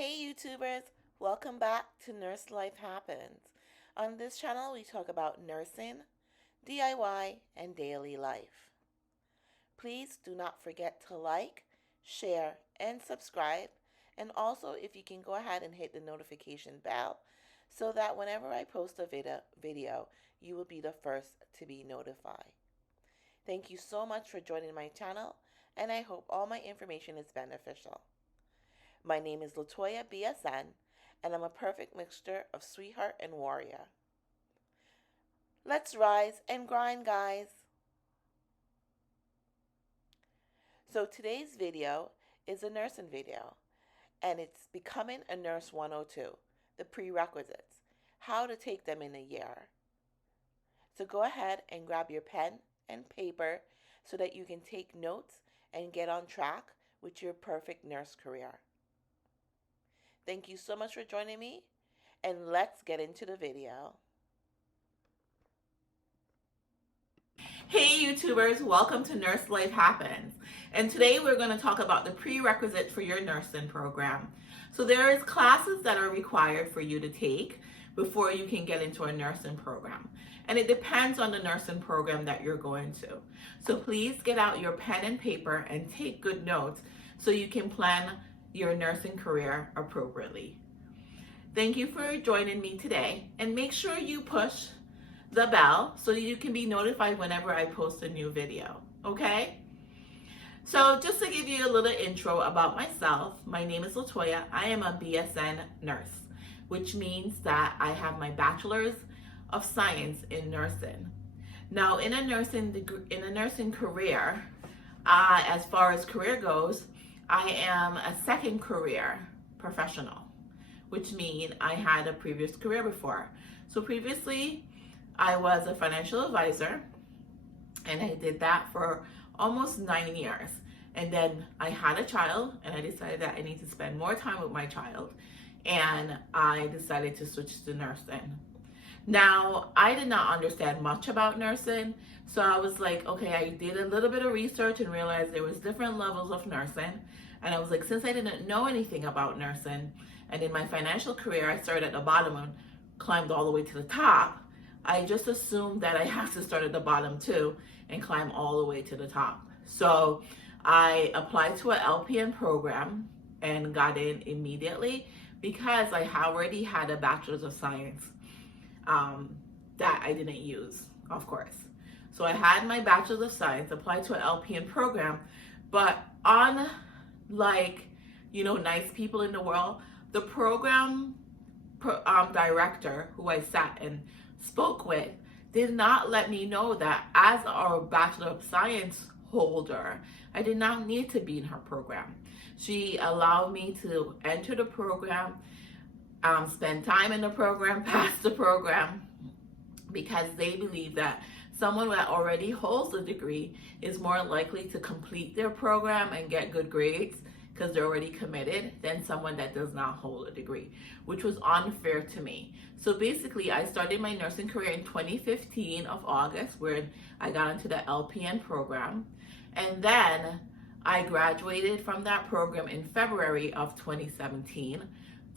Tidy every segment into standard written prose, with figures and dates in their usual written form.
Hey YouTubers, welcome back to Nurse Life Happens. On this channel we talk about nursing, DIY, and daily life. Please do not forget to like, share, and subscribe, and also if you can go ahead and hit the notification bell so that whenever I post a video you will be the first to be notified. Thank you so much for joining my channel, and I hope all my information is beneficial. My name is Latoya BSN, and I'm a perfect mixture of sweetheart and warrior. Let's rise and grind, guys. So today's video is a nursing video, and it's Becoming a Nurse 102, the prerequisites, how to take them in a year. So go ahead and grab your pen and paper so that you can take notes and get on track with your perfect nurse career. Thank you so much for joining me, and let's get into the video. Hey YouTubers, welcome to Nurse Life Happens. And today we're going to talk about the prerequisites for your nursing program. So there is classes that are required for you to take before you can get into a nursing program. And it depends on the nursing program that you're going to. So please get out your pen and paper and take good notes so you can plan your nursing career appropriately. Thank you for joining me today, and make sure you push the bell so you can be notified whenever I post a new video, okay? So just to give you a little intro about myself, my name is Latoya. I am a BSN nurse, which means that I have my bachelor's of science in nursing. Now in a nursing career, as far as career goes, I am a second career professional, which means I had a previous career before. So previously, I was a financial advisor, and I did that for almost 9 years. And then I had a child, and I decided that I need to spend more time with my child, and I decided to switch to nursing. Now, I did not understand much about nursing, so I was like, okay, I did a little bit of research and realized there was different levels of nursing. And I was like, since I didn't know anything about nursing, and in my financial career, I started at the bottom and climbed all the way to the top, I just assumed that I have to start at the bottom too and climb all the way to the top. So I applied to an LPN program and got in immediately because I already had a bachelor's of science that I didn't use, of course. So I had my bachelor's of science, applied to an LPN program, but unlike, nice people in the world, the program director who I sat and spoke with did not let me know that as a Bachelor of Science holder, I did not need to be in her program. She allowed me to enter the program, spend time in the program, pass the program, because they believe that someone that already holds a degree is more likely to complete their program and get good grades because they're already committed than someone that does not hold a degree, which was unfair to me. So basically, I started my nursing career in 2015 of August, where I got into the LPN program. And then I graduated from that program in February of 2017,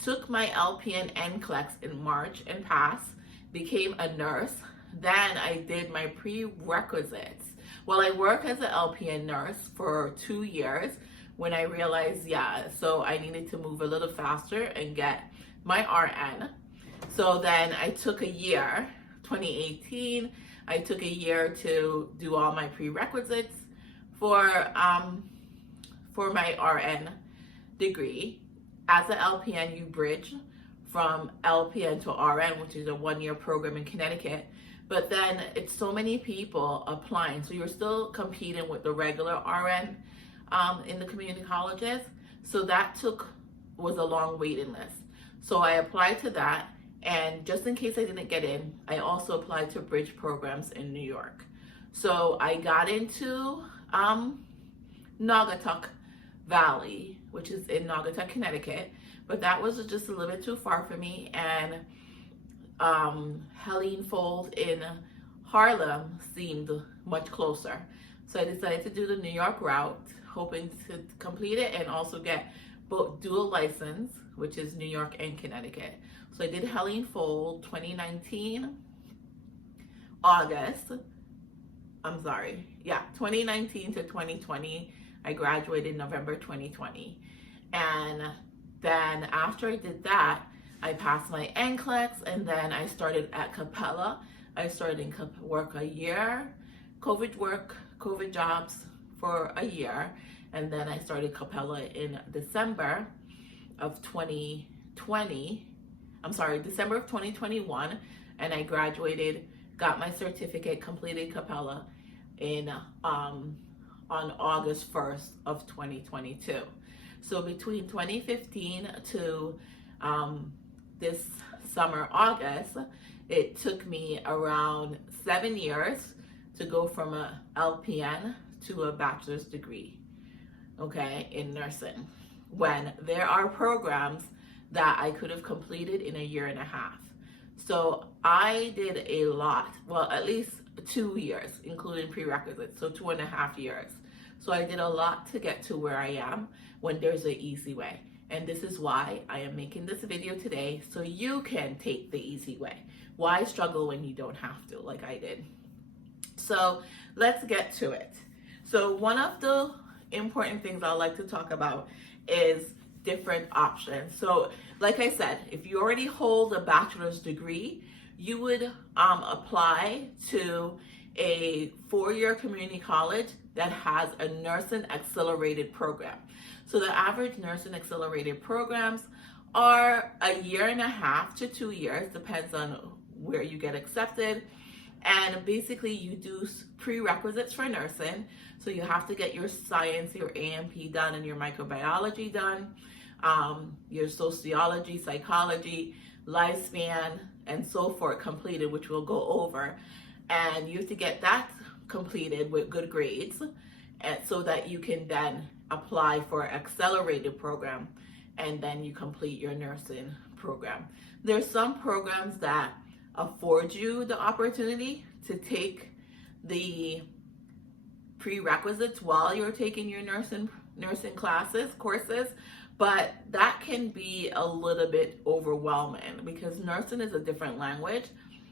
took my LPN NCLEX in March and passed, became a nurse. Then I did my prerequisites. Well, I worked as an LPN nurse for 2 years when I realized, so I needed to move a little faster and get my RN. So then I took a year, 2018, I took a year to do all my prerequisites for my RN degree. As an LPN, you bridge from LPN to RN, which is a 1-year program in Connecticut. But then it's so many people applying, so you're still competing with the regular RN in the community colleges. So that was a long waiting list. So I applied to that, and just in case I didn't get in, I also applied to bridge programs in New York. So I got into Naugatuck Valley, which is in Naugatuck, Connecticut, but that was just a little bit too far for me, and Helene Fold in Harlem seemed much closer. So I decided to do the New York route, hoping to complete it and also get both dual license, which is New York and Connecticut. So I did Helene Fold 2019, August. 2019 to 2020. I graduated November 2020. And then after I did that, I passed my NCLEX, and then I started at Capella. I started in work a year, COVID jobs for a year, and then I started Capella in December of 2021, and I graduated, got my certificate, completed Capella in on August 1st of 2022. So between 2015 to this summer, August, it took me around 7 years to go from a LPN to a bachelor's degree, okay, in nursing, when there are programs that I could have completed in a year and a half. So I did a lot, well, at least 2 years, including prerequisites, so 2.5 years. So I did a lot to get to where I am when there's an easy way. And this is why I am making this video today, so you can take the easy way. Why struggle when you don't have to, like I did? So let's get to it. So one of the important things I like to talk about is different options. So like I said, if you already hold a bachelor's degree, you would apply to a 4-year community college that has a nursing accelerated program. So the average nursing accelerated programs are a year and a half to 2 years, depends on where you get accepted. And basically you do prerequisites for nursing. So you have to get your science, your AMP done, and your microbiology done, your sociology, psychology, lifespan, and so forth completed, which we'll go over. And you have to get that completed with good grades, and so that you can then apply for an accelerated program, and then you complete your nursing program. There's some programs that afford you the opportunity to take the prerequisites while you're taking your nursing courses, but that can be a little bit overwhelming because nursing is a different language,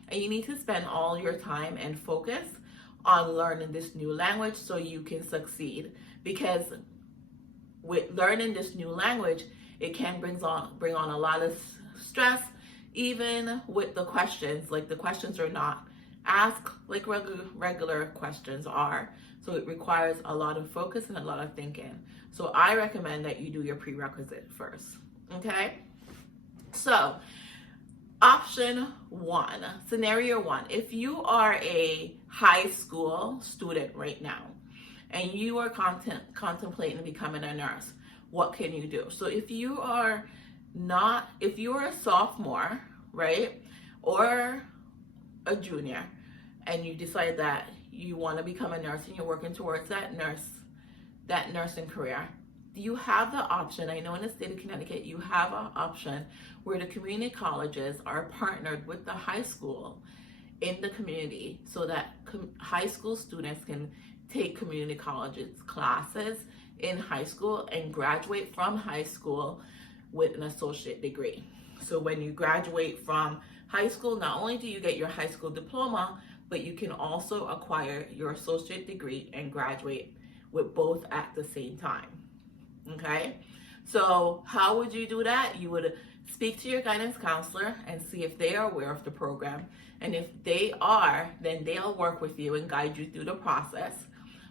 and you need to spend all your time and focus on learning this new language so you can succeed. Because with learning this new language, it can bring on a lot of stress, even with the questions. Like, the questions are not asked like regular questions are. So it requires a lot of focus and a lot of thinking. So I recommend that you do your prerequisite first, okay? So option one, scenario one, if you are a high school student right now and you are contemplating becoming a nurse, what can you do? So if you are a sophomore, right, or a junior, and you decide that you want to become a nurse and you're working towards that nursing career, you have the option. I know in the state of Connecticut, you have an option where the community colleges are partnered with the high school in the community, so that high school students can take community colleges classes in high school and graduate from high school with an associate degree. So when you graduate from high school, not only do you get your high school diploma, but you can also acquire your associate degree and graduate with both at the same time. Okay? So how would you do that? You would speak to your guidance counselor and see if they are aware of the program. And if they are, then they'll work with you and guide you through the process.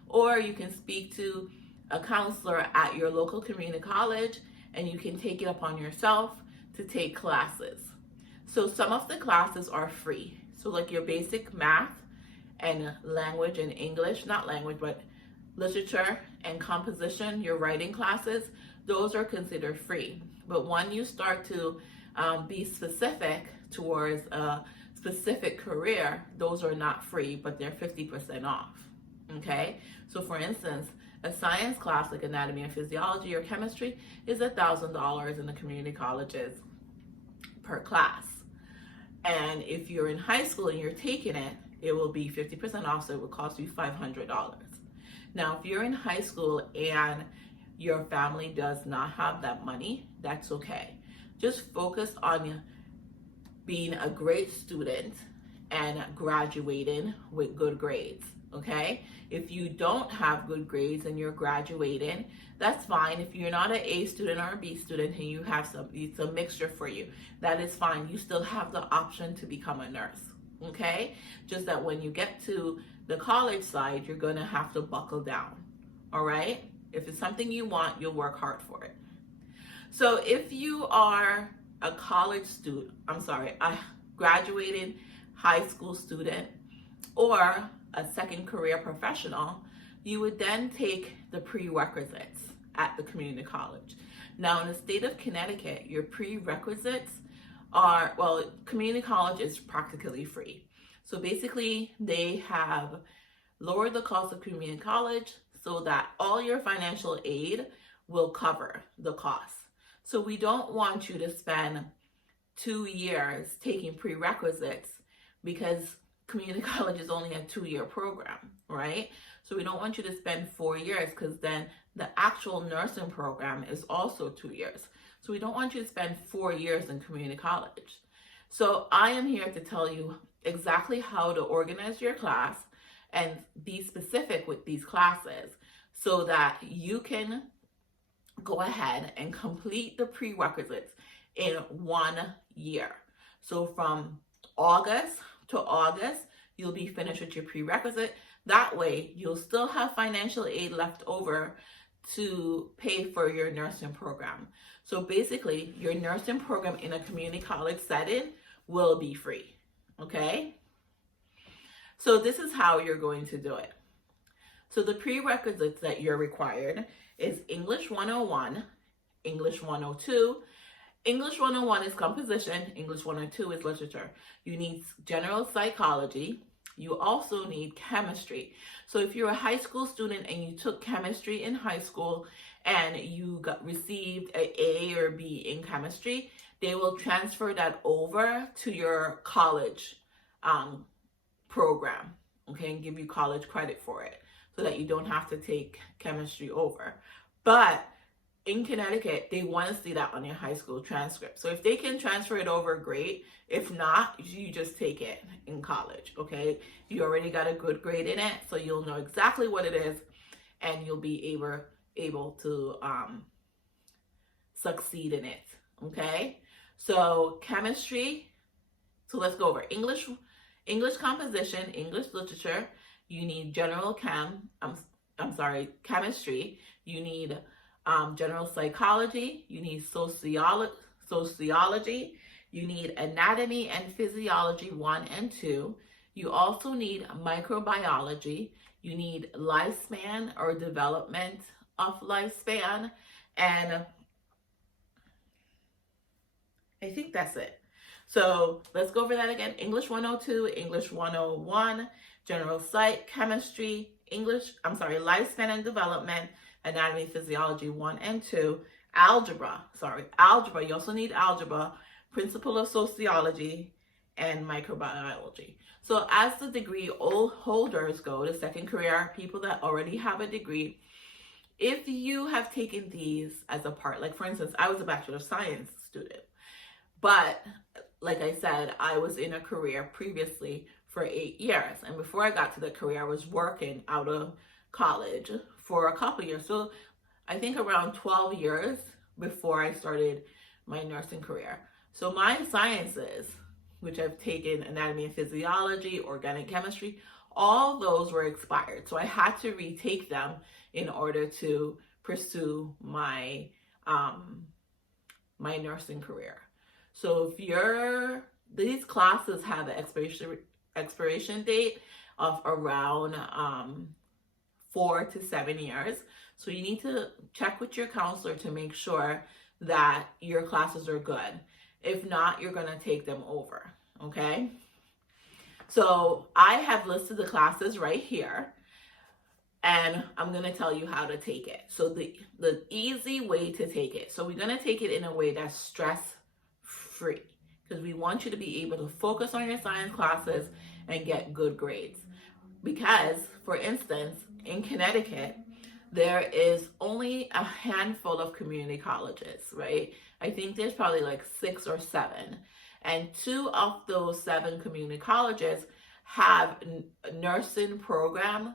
Or you can speak to a counselor at your local community college, and you can take it upon yourself to take classes. So some of the classes are free. So like your basic math and language and English, not language, but literature and composition, your writing classes, those are considered free. But when you start to be specific towards a specific career, those are not free, but they're 50% off, okay? So for instance, a science class like anatomy and physiology or chemistry is $1,000 in the community colleges per class. And if you're in high school and you're taking it, it will be 50% off, so it will cost you $500. Now, if you're in high school and your family does not have that money, that's okay. Just focus on being a great student and graduating with good grades, okay? If you don't have good grades and you're graduating, that's fine. If you're not an A student or a B student and you have it's a mixture for you, that is fine. You still have the option to become a nurse, okay? Just that when you get to the college side, you're gonna have to buckle down, all right? If it's something you want, you'll work hard for it. So if you are a college student, a graduating high school student or a second career professional, you would then take the prerequisites at the community college. Now, in the state of Connecticut, your prerequisites are, well, community college is practically free. So basically, they have lowered the cost of community college so that all your financial aid will cover the cost. So we don't want you to spend 2 years taking prerequisites because community college is only a 2-year program, right? So we don't want you to spend 4 years because then the actual nursing program is also 2 years. So we don't want you to spend 4 years in community college. So I am here to tell you exactly how to organize your class and be specific with these classes so that you can go ahead and complete the prerequisites in 1 year. So from August to August, you'll be finished with your prerequisite. That way, you'll still have financial aid left over to pay for your nursing program. So basically, your nursing program in a community college setting will be free, okay? So this is how you're going to do it. So the prerequisites that you're required is English 101, English 102. English 101 is composition, English 102 is literature. You need general psychology. You also need chemistry. So if you're a high school student and you took chemistry in high school and you received an A or B in chemistry, they will transfer that over to your college program, okay, and give you college credit for it so that you don't have to take chemistry over. But in Connecticut, they want to see that on your high school transcript. So if they can transfer it over, great. If not, you just take it in college, okay? You already got a good grade in it, so you'll know exactly what it is, and you'll be able to succeed in it, okay? So chemistry, so let's go over English composition, English literature. You need chemistry. You need general psychology, you need sociology, you need anatomy and physiology 1 and 2. You also need microbiology, you need lifespan or development of lifespan, and I think that's it. So let's go over that again. English 102, English 101, general psych, chemistry, lifespan and development, anatomy, physiology 1 and 2, algebra, you also need algebra, principle of sociology, and microbiology. So as the degree holders go, the second career, people that already have a degree, if you have taken these as a part, like for instance, I was a Bachelor of Science student, but like I said, I was in a career previously for 8 years. And before I got to the career, I was working out of college for a couple years. So I think around 12 years before I started my nursing career. So my sciences, which I've taken anatomy and physiology, organic chemistry, all those were expired. So I had to retake them in order to pursue my my nursing career. So if these classes have an expiration date of around 4 to 7 years. So you need to check with your counselor to make sure that your classes are good. If not, you're going to take them over, okay? So I have listed the classes right here, and I'm going to tell you how to take it. So the easy way to take it. So we're going to take it in a way that's stress-free because we want you to be able to focus on your science classes and get good grades. Because, for instance, in Connecticut, there is only a handful of community colleges, right? I think there's probably like 6 or 7. And 2 of those 7 community colleges have a nursing program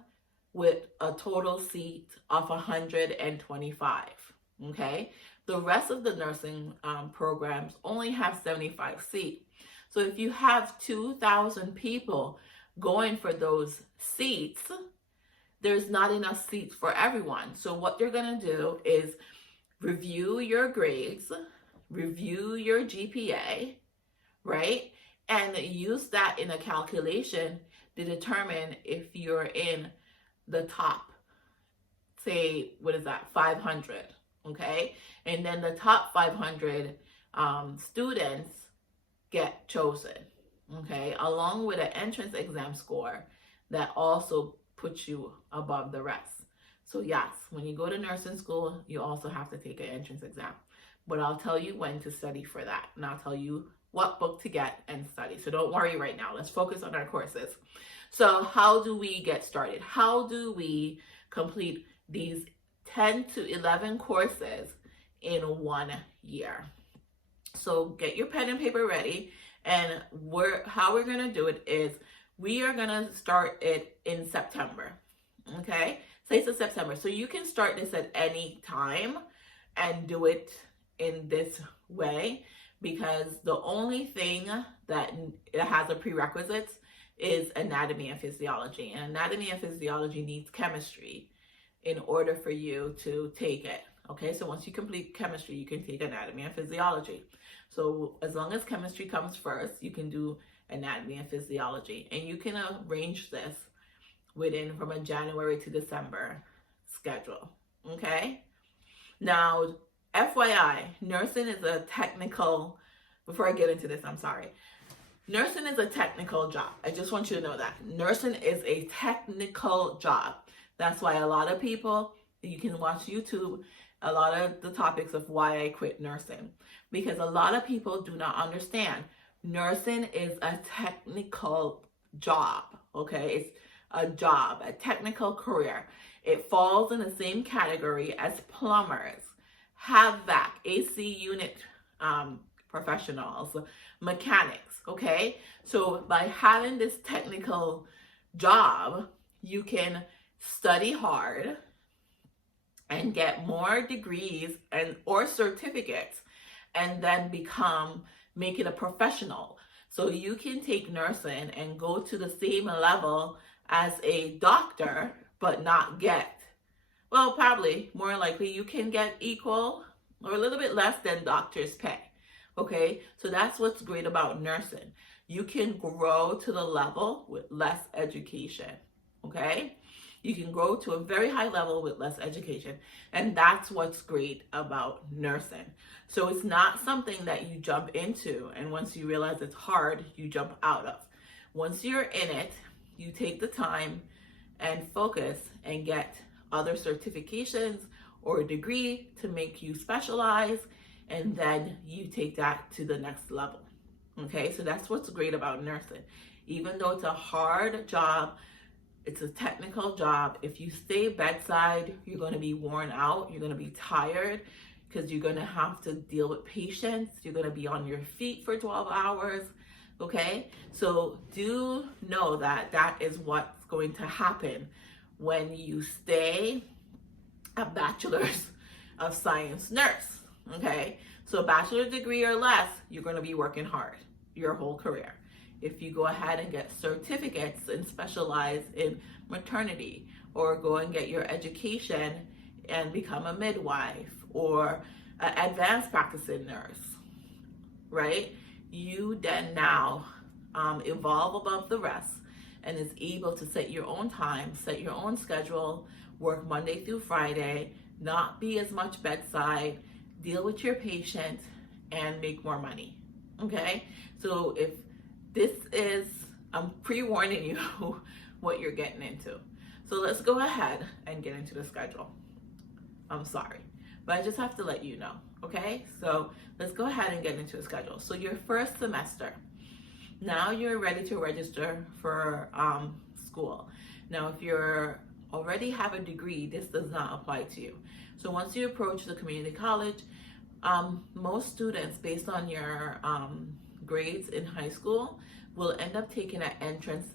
with a total seat of 125, okay? The rest of the nursing programs only have 75 seats. So if you have 2,000 people going for those seats, there's not enough seats for everyone. So what you're going to do is review your grades, review your GPA, right? And use that in a calculation to determine if you're in the top, say, 500, okay? And then the top 500 students get chosen, okay? Along with an entrance exam score that also puts you above the rest. So yes, when you go to nursing school, you also have to take an entrance exam. But I'll tell you when to study for that. And I'll tell you what book to get and study. So don't worry right now. Let's focus on our courses. So how do we get started? How do we complete these 10 to 11 courses in 1 year? So get your pen and paper ready. And how we're going to do it is we are going to start it in September. Okay? Say it's September. So you can start this at any time and do it in this way, because the only thing that it has a prerequisites is anatomy and physiology. And anatomy and physiology needs chemistry in order for you to take it. Okay, so once you complete chemistry, you can take anatomy and physiology. So as long as chemistry comes first, you can do anatomy and physiology. And you can arrange this from a January to December schedule. Okay? Now, FYI, nursing is a technical, before I get into this, I'm sorry. Nursing is a technical job. I just want you to know that. Nursing is a technical job. That's why a lot of people, you can watch YouTube, a lot of the topics of why I quit nursing. Because a lot of people do not understand. Nursing is a technical job, okay? It's a job, a technical career. It falls in the same category as plumbers, HVAC, AC unit professionals, mechanics, okay? So by having this technical job, you can study hard and get more degrees or certificates, and then make it a professional. So you can take nursing and go to the same level as a doctor, but not get, well, probably more likely you can get equal or a little bit less than doctors pay. Okay, so that's what's great about nursing. You can grow to the level with less education. Okay, you can grow to a very high level with less education, and that's what's great about nursing. So it's not something that you jump into and once you realize it's hard, you jump out of. Once you're in it, you take the time and focus and get other certifications or a degree to make you specialize, and then you take that to the next level. Okay, so that's what's great about nursing. Even though it's a hard job, it's a technical job. If you stay bedside, you're going to be worn out. You're going to be tired because you're going to have to deal with patients. You're going to be on your feet for 12 hours. Okay, so do know that that is what's going to happen when you stay a bachelor's of science nurse. Okay, so a bachelor's degree or less, you're going to be working hard your whole career. If you go ahead and get certificates and specialize in maternity, or go and get your education and become a midwife or an advanced practicing nurse, right? You then now evolve above the rest and is able to set your own time, set your own schedule, work Monday through Friday, not be as much bedside, deal with your patient, and make more money. Okay, so if this is, I'm pre-warning you what you're getting into. So let's go ahead and get into the schedule. I'm sorry, but I just have to let you know. Okay, so let's go ahead and get into the schedule. So your first semester, now you're ready to register for school. Now, if you're already have a degree, this does not apply to you. So once you approach the community college, most students, based on your grades in high school, will end up taking an entrance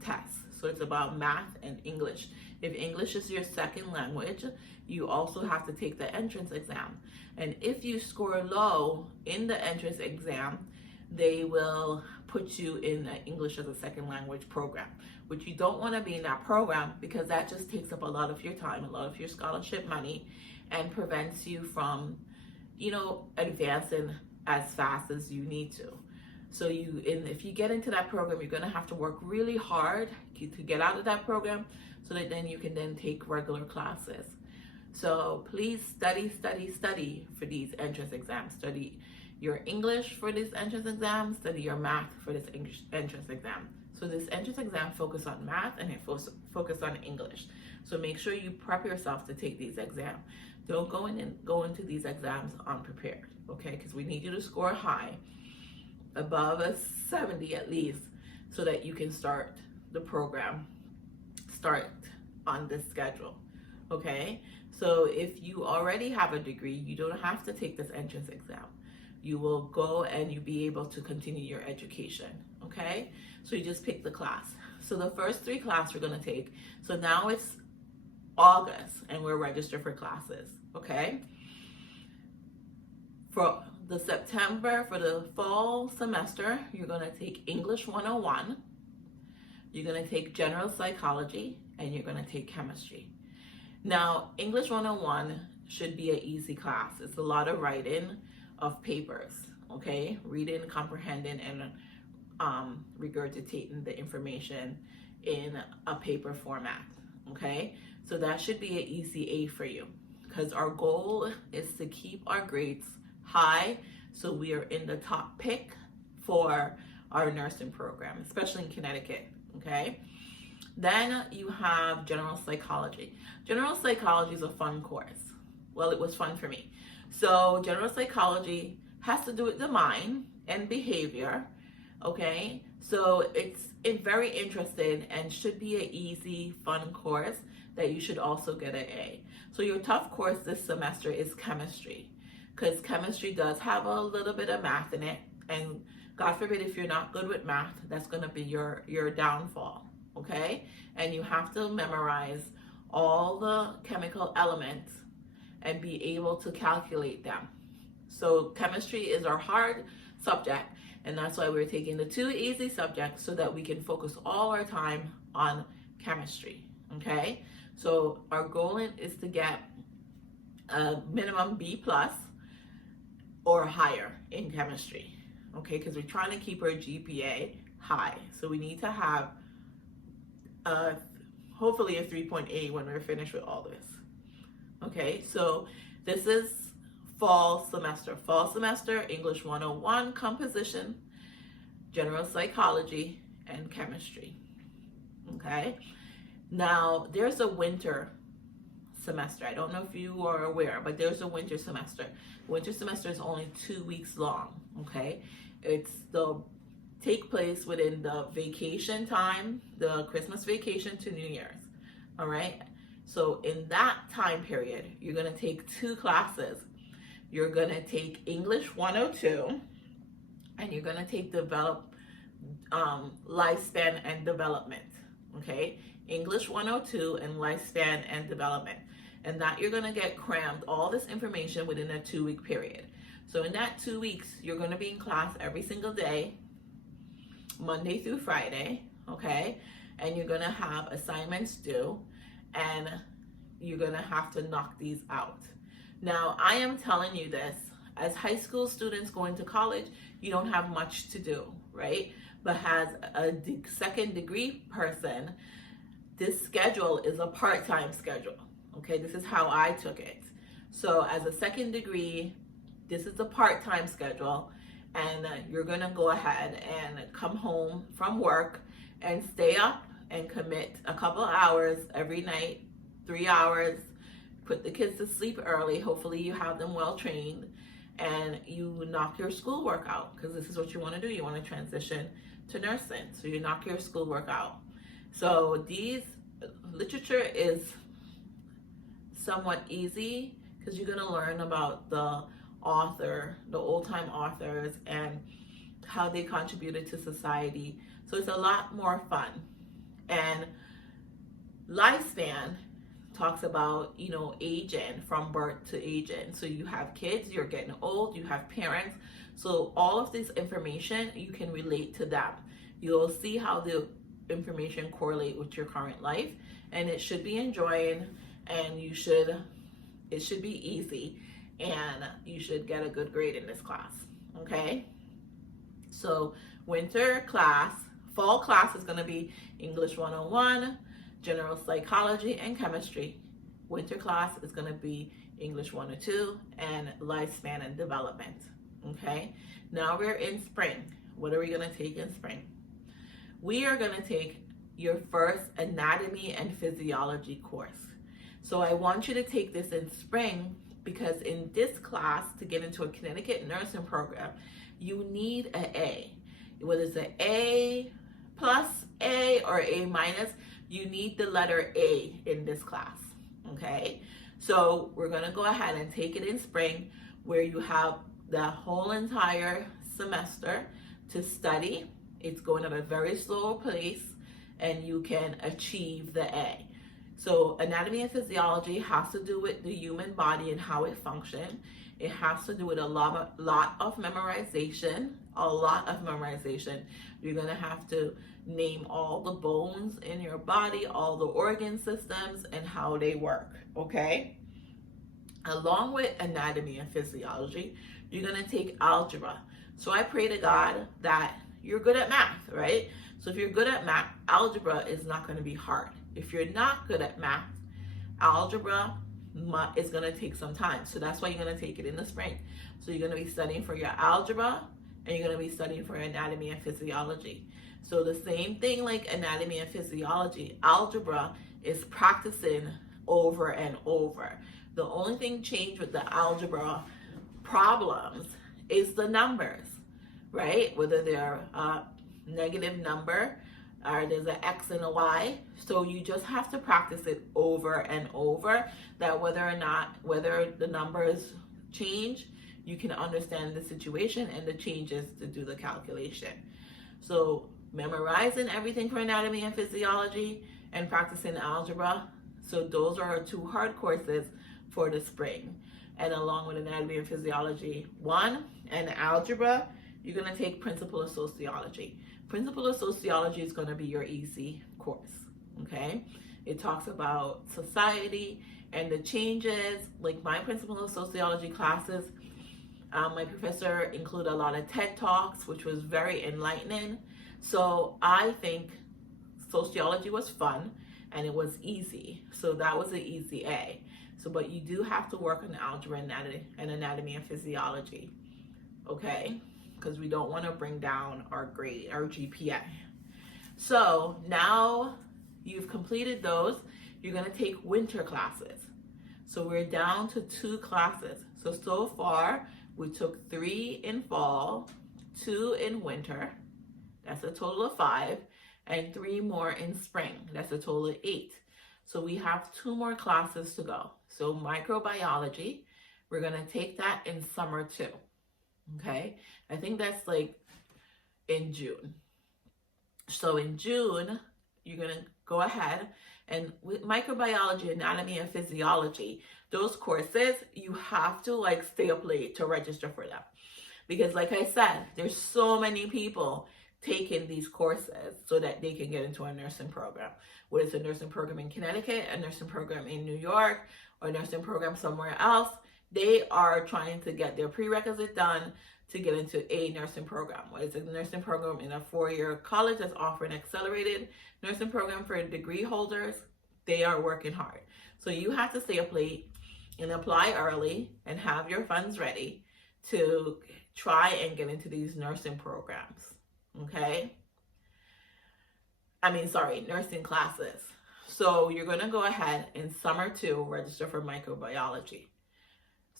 test. So it's about math and English. If English is your second language, you also have to take the entrance exam. And if you score low in the entrance exam, they will put you in an English as a second language program, which you don't want to be in that program because that just takes up a lot of your time, a lot of your scholarship money, and prevents you from, advancing as fast as you need to. So if you get into that program, you're going to have to work really hard to get out of that program so that then you can then take regular classes. So please study for these entrance exams. Study your English for this entrance exam, study your math for this English entrance exam. So this entrance exam focus on math and it focus on English. So make sure you prep yourself to take these exams. Don't go into these exams unprepared, okay? Because we need you to score high, above a 70 at least, so that you can start the program, start on this schedule, okay? So if you already have a degree, you don't have to take this entrance exam. You will go and you'll be able to continue your education, okay? So you just pick the class. So the first 3 classes we're gonna take, so now it's August and we're registered for classes, okay? For the September, for the fall semester, you're gonna take English 101, you're gonna take general psychology, and you're gonna take chemistry. Now, English 101 should be an easy class. It's a lot of writing of papers, okay? Reading, comprehending, and regurgitating the information in a paper format, okay? So that should be an easy A for you, because our goal is to keep our grades high so we are in the top pick for our nursing program, especially in Connecticut, okay? Then you have general psychology. General psychology is a fun course. Well, it was fun for me. So general psychology has to do with the mind and behavior, okay? So it's very interesting and should be an easy, fun course that you should also get an A. So your tough course this semester is chemistry, because chemistry does have a little bit of math in it, and God forbid if you're not good with math, that's gonna be your downfall, okay? And you have to memorize all the chemical elements and be able to calculate them. So chemistry is our hard subject, and that's why we're taking the 2 easy subjects so that we can focus all our time on chemistry, okay? So our goal is to get a minimum B+ or higher in chemistry, okay? Because we're trying to keep our GPA high. So we need to have hopefully a 3.8 when we're finished with all this. Okay, so this is fall semester. Fall semester, English 101, composition, general psychology, and chemistry. Okay, now there's a winter semester. I don't know if you are aware, but there's a winter semester. Winter semester is only 2 weeks long. Okay, take place within the vacation time, the Christmas vacation to New Year's. All right. So in that time period, you're going to take 2 classes. You're going to take English 102 and you're going to take lifespan and development. Okay. English 102 and lifespan and development. And that you're going to get crammed all this information within a 2-week period. So in that 2 weeks, you're going to be in class every single day, Monday through Friday. Okay. And you're going to have assignments due. And you're going to have to knock these out. Now, I am telling you this, as high school students going to college, you don't have much to do, right? But as a second degree person, this schedule is a part-time schedule, okay? This is how I took it. So as a second degree, this is a part-time schedule, and you're going to go ahead and come home from work and stay up and commit a couple of hours every night, 3 hours, put the kids to sleep early. Hopefully you have them well trained and you knock your schoolwork out, because this is what you want to do. You want to transition to nursing. So you knock your schoolwork out. So these literature is somewhat easy because you're going to learn about the old-time authors, and how they contributed to society. So it's a lot more fun. And lifespan talks about, aging, from birth to aging. So you have kids, you're getting old, you have parents. So all of this information, you can relate to them. You'll see how the information correlate with your current life, and it should be enjoying, and it should be easy, and you should get a good grade in this class, okay? So fall class is going to be English 101, General Psychology, and Chemistry. Winter class is going to be English 102 and Lifespan and Development, okay? Now we're in spring. What are we going to take in spring? We are going to take your first Anatomy and Physiology course. So I want you to take this in spring, because in this class, to get into a Connecticut nursing program, you need an A. Whether it's an A plus A or A minus, you need the letter A in this class, okay? So we're gonna go ahead and take it in spring, where you have the whole entire semester to study. It's going at a very slow pace, and you can achieve the A. So Anatomy and Physiology has to do with the human body and how it functions. It has to do with a lot of memorization, You're gonna have to name all the bones in your body, all the organ systems, and how they work, okay? Along with Anatomy and Physiology, you're gonna take algebra. So I pray to God that you're good at math, right? So if you're good at math, algebra is not gonna be hard. If you're not good at math, algebra is going to take some time. So that's why you're going to take it in the spring. So you're going to be studying for your algebra, and you're going to be studying for Anatomy and Physiology. So the same thing like Anatomy and Physiology, algebra is practicing over and over. The only thing changed with the algebra problems is the numbers, right? Whether they're a negative number, or there's an X and a Y. So you just have to practice it over and over, that whether the numbers change, you can understand the situation and the changes to do the calculation. So memorizing everything for Anatomy and Physiology and practicing algebra. So those are our two hard courses for the spring. And along with Anatomy and Physiology 1 and algebra, you're going to take Principle of Sociology. Principle of Sociology is going to be your easy course, okay? It talks about society and the changes. Like my Principle of Sociology classes, my professor included a lot of TED Talks, which was very enlightening. So I think sociology was fun and it was easy. So that was an easy A. So, but you do have to work on algebra and Anatomy and Physiology, okay? Because we don't want to bring down our grade, our GPA. So now you've completed those, you're going to take winter classes. So we're down to 2 classes. So far we took 3 in fall, 2 in winter. That's a total of 5, and 3 more in spring. That's a total of 8. So we have 2 more classes to go. So microbiology, we're going to take that in summer too. Okay, I think that's like in June. So in June, you're going to go ahead and with microbiology, anatomy, and physiology, those courses, you have to like stay up late to register for them. Because like I said, there's so many people taking these courses so that they can get into a nursing program. Whether it's a nursing program in Connecticut, a nursing program in New York, or a nursing program somewhere else, they are trying to get their prerequisite done to get into a nursing program. Whether it's a nursing program in a 4-year college that's offering accelerated nursing program for degree holders, they are working hard. So you have to stay up late and apply early and have your funds ready to try and get into these nursing programs, okay? Nursing classes. So you're gonna go ahead in summer 2, register for microbiology.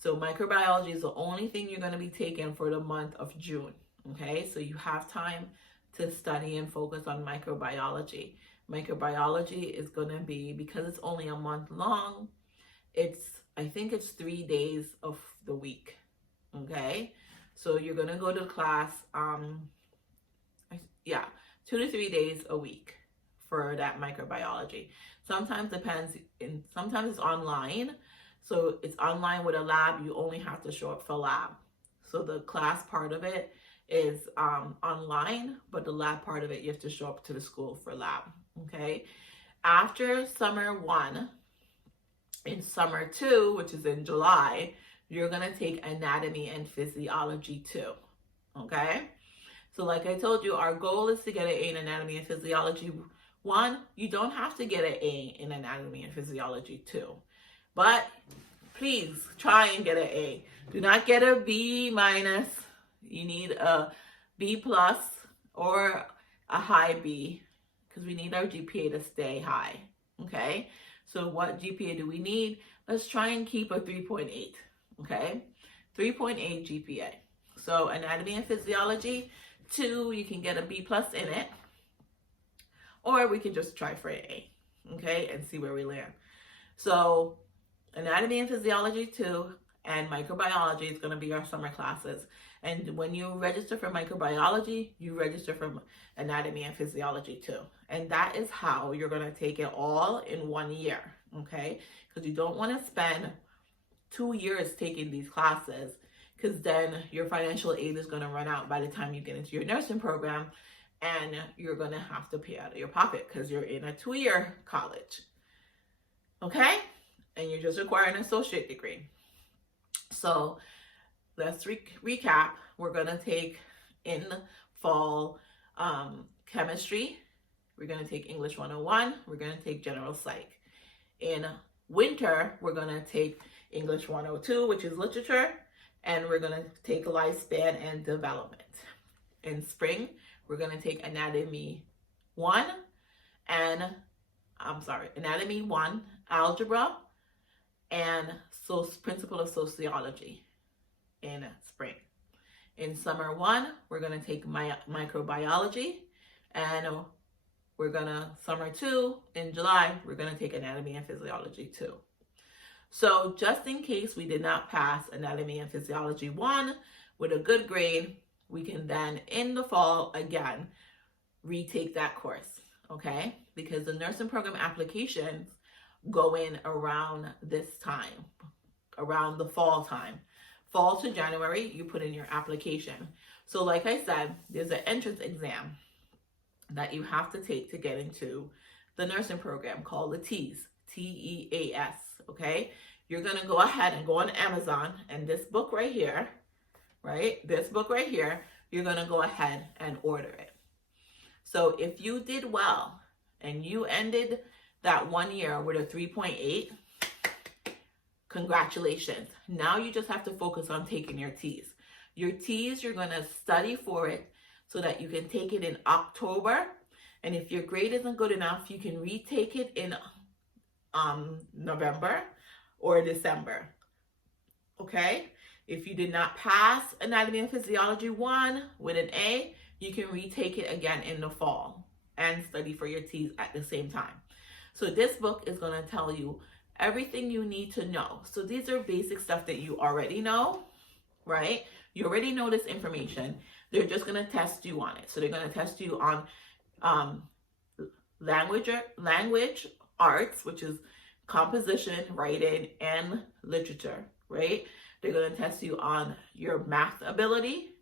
So microbiology is the only thing you're gonna be taking for the month of June, okay? So you have time to study and focus on microbiology. Microbiology is going to be, because it's only a month long, I think it's 3 days of the week. Okay, so you're going to go to class, 2 to 3 days a week for that microbiology. Sometimes sometimes it's online. So it's online with a lab. You only have to show up for lab. So the class part of it is online, but the lab part of it, you have to show up to the school for lab. Okay. After summer 1, in summer 2, which is in July, you're going to take anatomy and physiology 2. Okay. So like I told you, our goal is to get an A in anatomy and physiology 1. You don't have to get an A in anatomy and physiology 2. But please try and get an A. Do not get a B minus. You need a B plus or a high B, because we need our GPA to stay high. Okay? So what GPA do we need? Let's try and keep a 3.8. Okay? 3.8 GPA. So anatomy and physiology 2, you can get a B plus in it. Or we can just try for an A. Okay? And see where we land. So anatomy and physiology 2 and microbiology is going to be our summer classes. And when you register for microbiology, you register for anatomy and physiology 2. And that is how you're going to take it all in 1 year. Okay? Because you don't want to spend 2 years taking these classes, because then your financial aid is going to run out by the time you get into your nursing program, and you're going to have to pay out of your pocket because you're in a 2-year college. Okay? And you're just requiring an associate degree. So let's recap. We're going to take in fall chemistry. We're going to take English 101. We're going to take general psych. In winter, we're going to take English 102, which is literature, and we're going to take lifespan and development. In spring, we're going to take anatomy 1, algebra, and principle of sociology in spring. In summer 1, we're going to take microbiology, and summer 2, in July, we're going to take anatomy and physiology 2. So just in case we did not pass anatomy and physiology 1 with a good grade, we can then in the fall again retake that course. Okay? Because the nursing program applications go in around this time, around the fall time. Fall to January, you put in your application. So like I said, there's an entrance exam that you have to take to get into the nursing program called the TEAS, TEAS, okay? You're going to go ahead and go on Amazon, and this book right here, you're going to go ahead and order it. So if you did well and you ended that 1 year with a 3.8, congratulations. Now you just have to focus on taking your TEAS. Your TEAS, you're going to study for it so that you can take it in October. And if your grade isn't good enough, you can retake it in November or December. Okay? If you did not pass anatomy and physiology 1 with an A, you can retake it again in the fall and study for your TEAS at the same time. So this book is going to tell you everything you need to know. So these are basic stuff that you already know, right? You already know this information. They're just going to test you on it. So they're going to test you on language arts, which is composition, writing, and literature, right? They're going to test you on your math ability,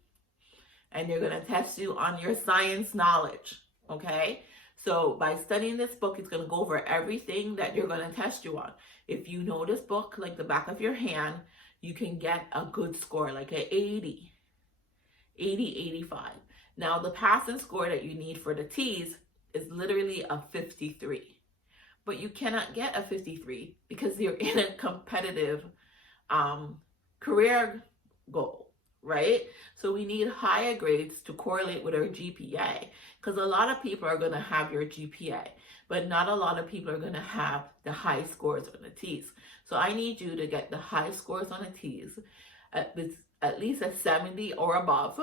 and they're going to test you on your science knowledge, okay? So by studying this book, it's going to go over everything that you're going to test you on. If you know this book like the back of your hand, you can get a good score, like an 80, 85. Now, the passing score that you need for the TEAS is literally a 53. But you cannot get a 53 because you're in a competitive career goal, right? So we need higher grades to correlate with our GPA, because a lot of people are going to have your GPA, but not a lot of people are going to have the high scores on the TEAS. So I need you to get the high scores on the TEAS, at least a 70 or above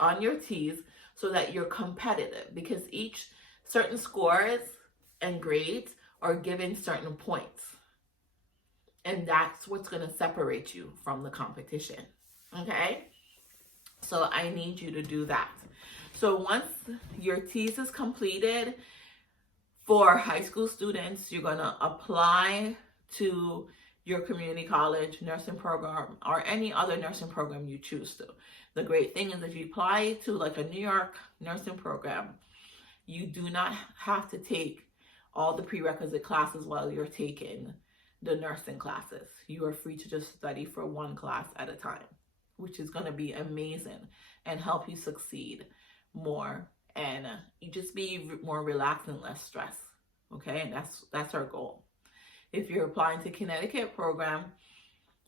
on your TEAS, so that you're competitive, because each certain scores and grades are given certain points. And that's what's going to separate you from the competition. Okay? So I need you to do that. So once your TEAS is completed, for high school students, you're going to apply to your community college nursing program or any other nursing program you choose to. The great thing is if you apply to like a New York nursing program, you do not have to take all the prerequisite classes while you're taking the nursing classes. You are free to just study for one class at a time, which is going to be amazing and help you succeed more, and you just be more relaxed and less stressed. Okay, and that's our goal. If you're applying to Connecticut program,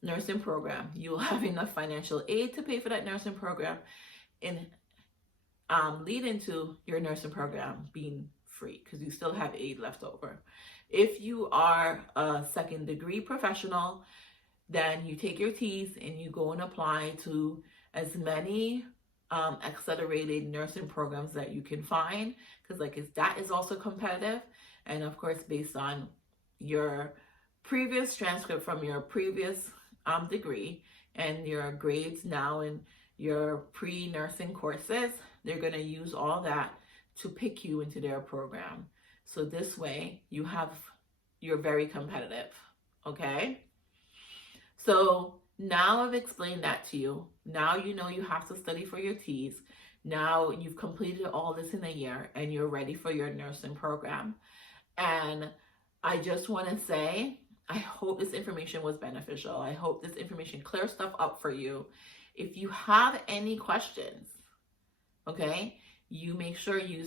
nursing program, you will have enough financial aid to pay for that nursing program and lead into your nursing program being free because you still have aid left over. If you are a second degree professional, then you take your TEAS and you go and apply to as many accelerated nursing programs that you can find, because that is also competitive. And of course, based on your previous transcript from your previous degree and your grades now in your pre-nursing courses, they're going to use all that to pick you into their program. So this way you're very competitive. Okay? So now I've explained that to you. Now you know you have to study for your TEAS. Now you've completed all this in a year and you're ready for your nursing program. And I just want to say, I hope this information was beneficial. I hope this information clears stuff up for you. If you have any questions, okay, you make sure you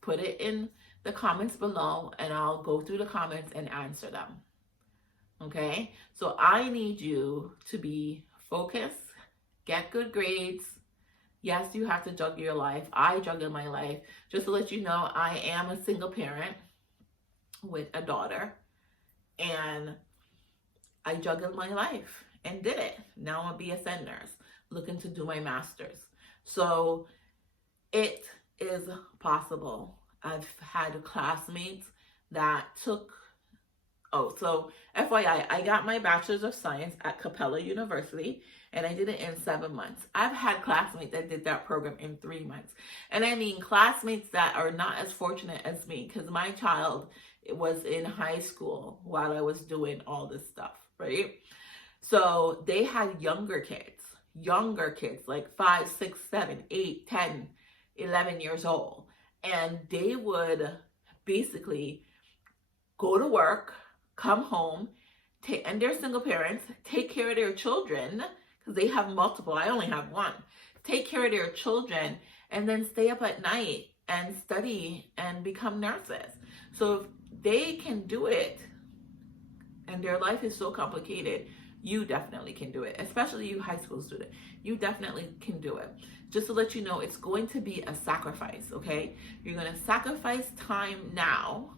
put it in the comments below and I'll go through the comments and answer them. Okay, so I need you to be focused, get good grades. Yes, you have to juggle your life. I juggle my life. Just to let you know, I am a single parent with a daughter, and I juggled my life and did it. Now I'm a BSN nurse, looking to do my master's. So it is possible. I've had classmates that took so FYI, I got my Bachelor's of Science at Capella University, and I did it in 7 months. I've had classmates that did that program in 3 months. And I mean classmates that are not as fortunate as me, because my child was in high school while I was doing all this stuff, right? So they had younger kids, like 5, 6, 7, 8, 10, 11 years old. And they would basically go to work, come home, and they're single parents, take care of their children, because they have multiple, I only have one, take care of their children, and then stay up at night and study and become nurses. So if they can do it, and their life is so complicated, you definitely can do it, especially you high school student. You definitely can do it. Just to let you know, it's going to be a sacrifice, okay? You're going to sacrifice time now,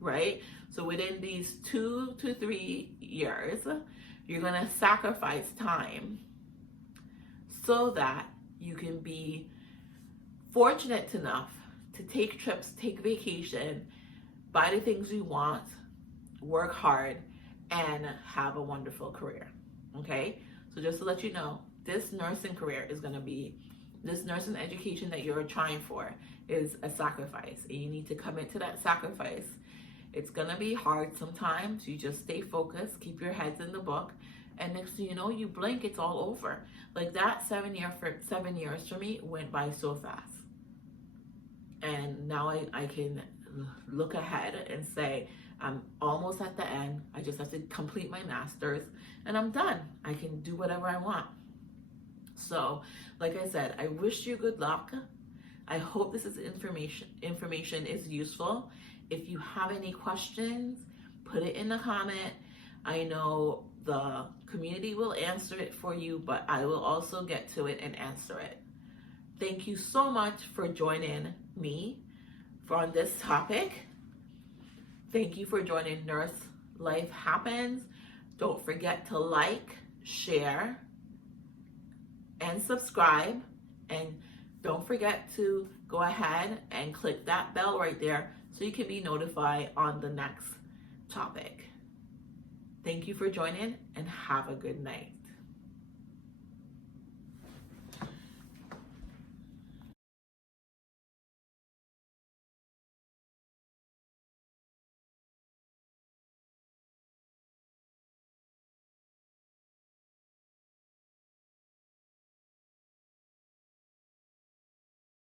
right? So within these 2 to 3 years, you're going to sacrifice time so that you can be fortunate enough to take trips, take vacation, buy the things you want, work hard, and have a wonderful career. Okay? So just to let you know, this nursing career is going to be, this nursing education that you're trying for is a sacrifice. And you need to commit to that sacrifice. It's going to be hard sometimes. You just stay focused, keep your heads in the book, and next thing you know, you blink, it's all over. Like that 7 years for me went by so fast. And now I can look ahead and say, I'm almost at the end. I just have to complete my master's and I'm done. I can do whatever I want. So, like I said, I wish you good luck. I hope this is information is useful. If you have any questions, put it in the comment. I know the community will answer it for you, but I will also get to it and answer it. Thank you so much for joining me on this topic. Thank you for joining Nurse Life Happens. Don't forget to like, share, and subscribe. And don't forget to go ahead and click that bell right there so you can be notified on the next topic. Thank you for joining and have a good night.